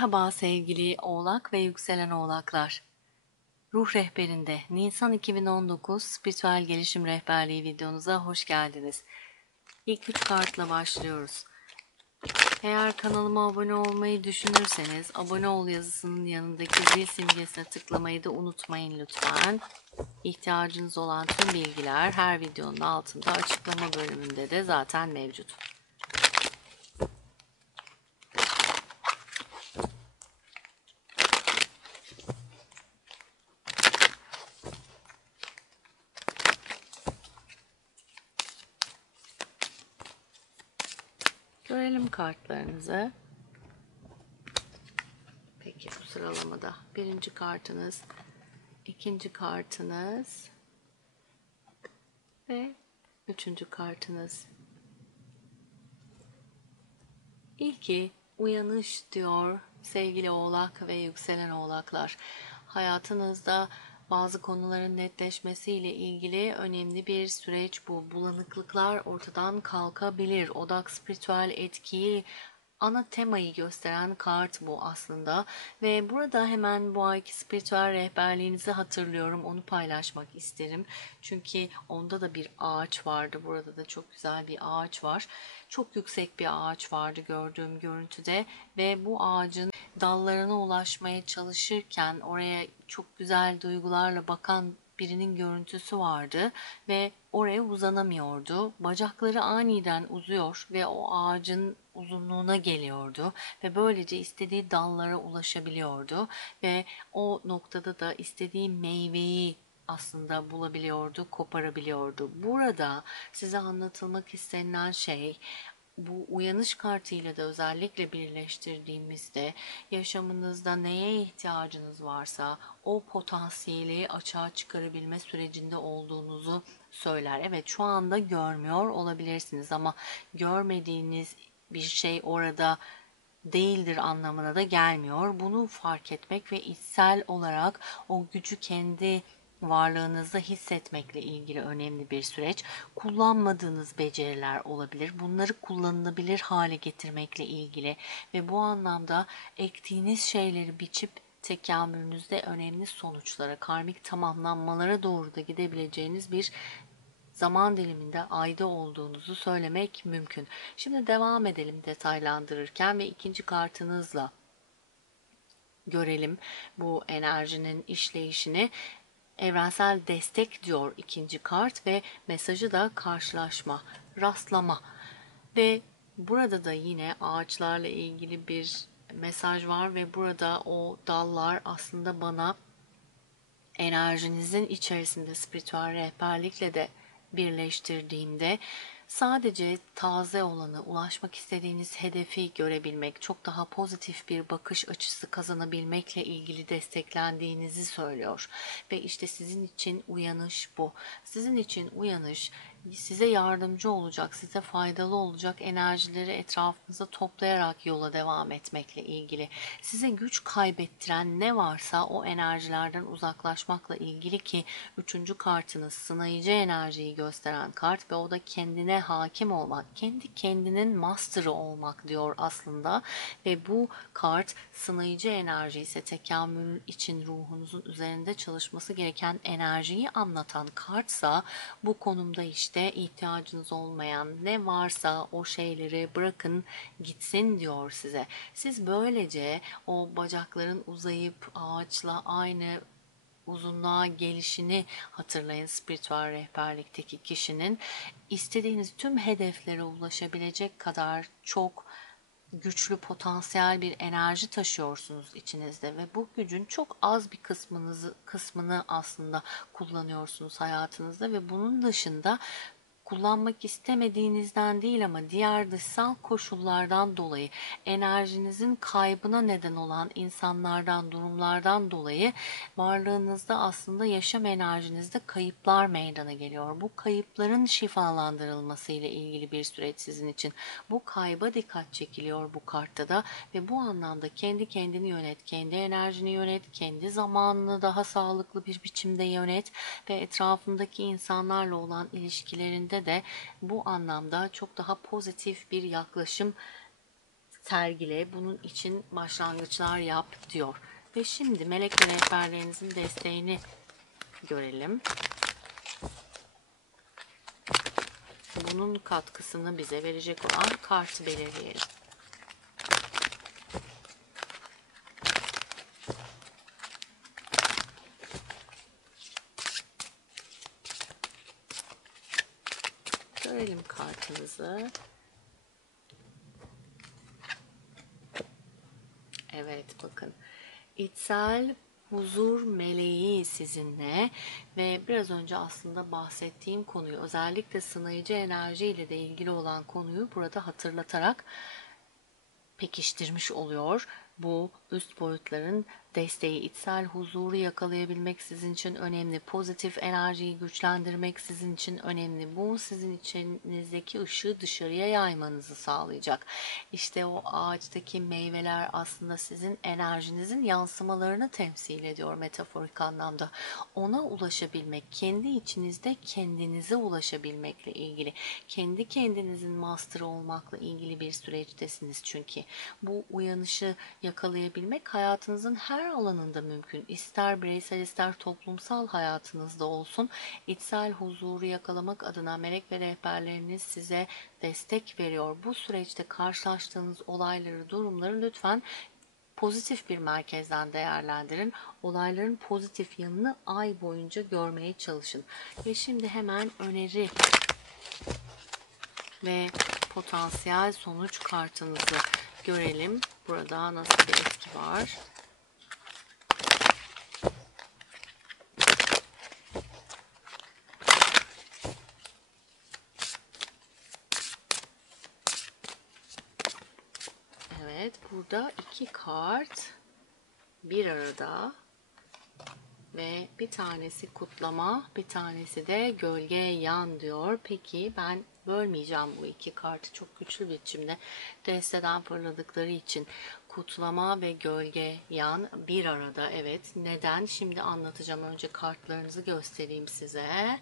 Merhaba sevgili oğlak ve yükselen oğlaklar. Ruh rehberinde Nisan 2019 spiritüel gelişim rehberliği videonuza hoş geldiniz. İlk üç kartla başlıyoruz. Eğer kanalıma abone olmayı düşünürseniz abone ol yazısının yanındaki zil simgesine tıklamayı da unutmayın lütfen. İhtiyacınız olan tüm bilgiler her videonun altında açıklama bölümünde de zaten mevcut. Görelim kartlarınızı. Peki bu sıralamada birinci kartınız, ikinci kartınız ve üçüncü kartınız. İlki uyanış diyor sevgili oğlak ve yükselen oğlaklar. Hayatınızda bazı konuların netleşmesiyle ilgili önemli bir süreç bu. Bulanıklıklar ortadan kalkabilir. Odak spiritüel etkiyi ana temayı gösteren kart bu aslında. Ve burada hemen bu ayki spiritüel rehberliğinizi hatırlıyorum. Onu paylaşmak isterim. Çünkü onda da bir ağaç vardı. Burada da çok güzel bir ağaç var. Çok yüksek bir ağaç vardı gördüğüm görüntüde. Ve bu ağacın dallarına ulaşmaya çalışırken oraya çok güzel duygularla bakan birinin görüntüsü vardı ve oraya uzanamıyordu. Bacakları aniden uzuyor ve o ağacın uzunluğuna geliyordu ve böylece istediği dallara ulaşabiliyordu ve o noktada da istediği meyveyi aslında bulabiliyordu, koparabiliyordu. Burada size anlatılmak istenilen şey bu uyanış kartıyla da özellikle birleştirdiğimizde yaşamınızda neye ihtiyacınız varsa o potansiyeli açığa çıkarabilme sürecinde olduğunuzu söyler. Evet şu anda görmüyor olabilirsiniz ama görmediğiniz bir şey orada değildir anlamına da gelmiyor. Bunu fark etmek ve içsel olarak o gücü kendi varlığınızda hissetmekle ilgili önemli bir süreç. Kullanmadığınız beceriler olabilir. Bunları kullanılabilir hale getirmekle ilgili ve bu anlamda ektiğiniz şeyleri biçip tekamülünüzde önemli sonuçlara, karmik tamamlanmalara doğru da gidebileceğiniz bir zaman diliminde ayda olduğunuzu söylemek mümkün. Şimdi devam edelim detaylandırırken ve ikinci kartınızla görelim bu enerjinin işleyişini. Evrensel destek diyor ikinci kart ve mesajı da karşılaşma, rastlama. Ve burada da yine ağaçlarla ilgili bir mesaj var ve burada o dallar aslında bana enerjinizin içerisinde spiritüel rehberlikle de birleştirdiğimde sadece taze olanı, ulaşmak istediğiniz hedefi görebilmek, çok daha pozitif bir bakış açısı kazanabilmekle ilgili desteklendiğinizi söylüyor. Ve işte sizin için uyanış bu. Sizin için uyanış size yardımcı olacak, size faydalı olacak enerjileri etrafınıza toplayarak yola devam etmekle ilgili. Size güç kaybettiren ne varsa o enerjilerden uzaklaşmakla ilgili ki üçüncü kartınız sınayıcı enerjiyi gösteren kart ve o da kendine hakim olmak, kendi kendinin master'ı olmak diyor aslında ve bu kart sınayıcı enerji ise tekamül için ruhunuzun üzerinde çalışması gereken enerjiyi anlatan kartsa bu konumda işte işte ihtiyacınız olmayan ne varsa o şeyleri bırakın gitsin diyor size. Siz böylece o bacakların uzayıp ağaçla aynı uzunluğa gelişini hatırlayın spiritüel rehberlikteki kişinin istediğiniz tüm hedeflere ulaşabilecek kadar çok güçlü potansiyel bir enerji taşıyorsunuz içinizde ve bu gücün çok az bir kısmınızı kısmını aslında kullanıyorsunuz hayatınızda ve bunun dışında kullanmak istemediğinizden değil ama diğer dışsal koşullardan dolayı enerjinizin kaybına neden olan insanlardan, durumlardan dolayı varlığınızda aslında yaşam enerjinizde kayıplar meydana geliyor. Bu kayıpların şifalandırılması ile ilgili bir süreç sizin için. Bu kayba dikkat çekiliyor bu kartta da ve bu anlamda kendi kendini yönet, kendi enerjini yönet, kendi zamanını daha sağlıklı bir biçimde yönet ve etrafındaki insanlarla olan ilişkilerinde de bu anlamda çok daha pozitif bir yaklaşım sergile, bunun için başlangıçlar yap diyor. Ve şimdi melek ve rehberlerinizin desteğini görelim. Bunun katkısını bize verecek olan kartı belirleyelim. Görelim kartınızı. Evet bakın. İçsel huzur meleği sizinle ve biraz önce aslında bahsettiğim konuyu özellikle sınayıcı enerji ile de ilgili olan konuyu burada hatırlatarak pekiştirmiş oluyor. Bu üst boyutların desteği, içsel huzuru yakalayabilmek sizin için önemli. Pozitif enerjiyi güçlendirmek sizin için önemli. Bu sizin içinizdeki ışığı dışarıya yaymanızı sağlayacak. İşte o ağaçtaki meyveler aslında sizin enerjinizin yansımalarını temsil ediyor metaforik anlamda. Ona ulaşabilmek, kendi içinizde kendinize ulaşabilmekle ilgili, kendi kendinizin master olmakla ilgili bir süreçtesiniz çünkü. Bu uyanışı yakalayabilmek hayatınızın her her alanında mümkün. İster bireysel ister toplumsal hayatınızda olsun. içsel huzuru yakalamak adına melek ve rehberleriniz size destek veriyor. Bu süreçte karşılaştığınız olayları, durumları lütfen pozitif bir merkezden değerlendirin. Olayların pozitif yanını ay boyunca görmeye çalışın. Ve şimdi hemen öneri ve potansiyel sonuç kartınızı görelim. Burada nasıl bir etki var? Evet, burada iki kart bir arada ve bir tanesi kutlama, bir tanesi de gölge yan diyor. Peki ben bölmeyeceğim bu iki kartı çok güçlü bir biçimde desteden fırladıkları için kutlama ve gölge yan bir arada evet. Neden? Şimdi anlatacağım. Önce kartlarınızı göstereyim size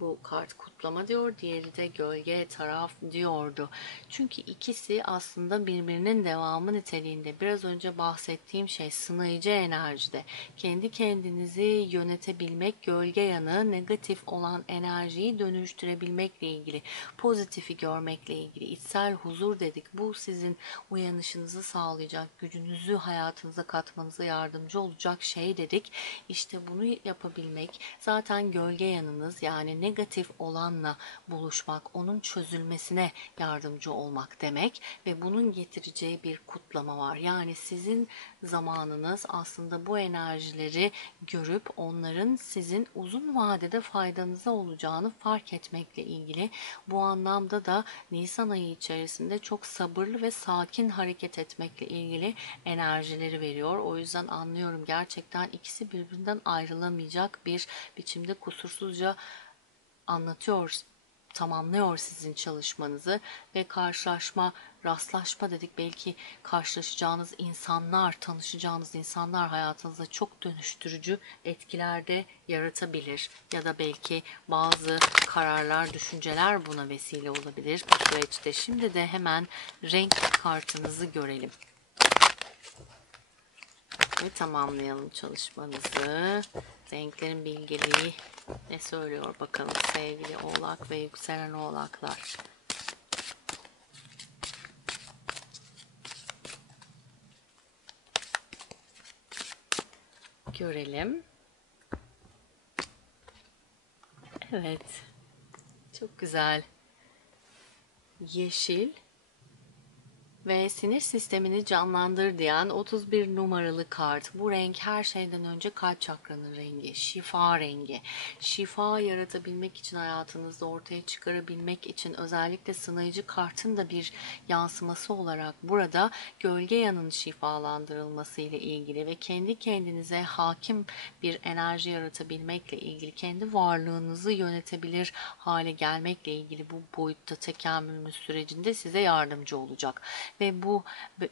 bu kart kutlama diyor. Diğeri de gölge taraf diyordu. Çünkü ikisi aslında birbirinin devamı niteliğinde. Biraz önce bahsettiğim şey sınayıcı enerjide. Kendi kendinizi yönetebilmek, gölge yanı negatif olan enerjiyi dönüştürebilmekle ilgili. Pozitifi görmekle ilgili. içsel huzur dedik. Bu sizin uyanışınızı sağlayacak, gücünüzü hayatınıza katmanıza yardımcı olacak şey dedik. İşte bunu yapabilmek zaten gölge yanınız yani negatif olanla buluşmak, onun çözülmesine yardımcı olmak demek ve bunun getireceği bir kutlama var. Yani sizin zamanınız aslında bu enerjileri görüp onların sizin uzun vadede faydanıza olacağını fark etmekle ilgili. Bu anlamda da Nisan ayı içerisinde çok sabırlı ve sakin hareket etmekle ilgili enerjileri veriyor. O yüzden anlıyorum gerçekten ikisi birbirinden ayrılamayacak bir biçimde kusursuzca anlatıyor, tamamlıyor sizin çalışmanızı ve karşılaşma, rastlaşma dedik. Belki karşılaşacağınız insanlar, tanışacağınız insanlar hayatınızda çok dönüştürücü etkilerde yaratabilir. Ya da belki bazı kararlar, düşünceler buna vesile olabilir bu süreçte. Şimdi de hemen renk kartınızı görelim ve tamamlayalım çalışmanızı. Renklerin bilgeliği ne söylüyor bakalım sevgili oğlak ve yükselen oğlaklar. Görelim. Evet. Çok güzel. Yeşil ve sinir sistemini canlandır diyen 31 numaralı kart. Bu renk her şeyden önce kalp çakranın rengi, şifa rengi. Şifa yaratabilmek için hayatınızda ortaya çıkarabilmek için özellikle sınayıcı kartın da bir yansıması olarak burada gölge yanın şifalandırılması ile ilgili ve kendi kendinize hakim bir enerji yaratabilmekle ilgili, kendi varlığınızı yönetebilir hale gelmekle ilgili bu boyutta tekamülümüz sürecinde size yardımcı olacak ve bu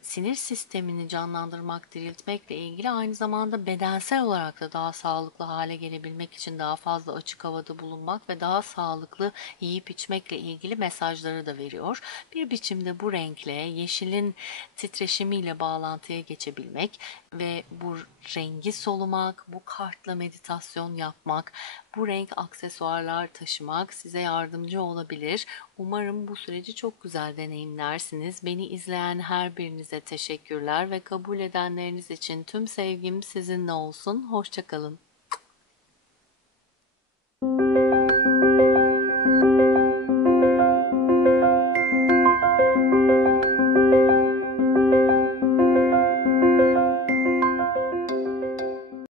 sinir sistemini canlandırmak, diriltmekle ilgili aynı zamanda bedensel olarak da daha sağlıklı hale gelebilmek için daha fazla açık havada bulunmak ve daha sağlıklı yiyip içmekle ilgili mesajları da veriyor. Bir biçimde bu renkle yeşilin titreşimiyle bağlantıya geçebilmek ve bu rengi solumak, bu kartla meditasyon yapmak, bu renk aksesuarlar taşımak size yardımcı olabilir. Umarım bu süreci çok güzel deneyimlersiniz. Beni izleyen her birinize teşekkürler ve kabul edenleriniz için tüm sevgim sizinle olsun. Hoşçakalın.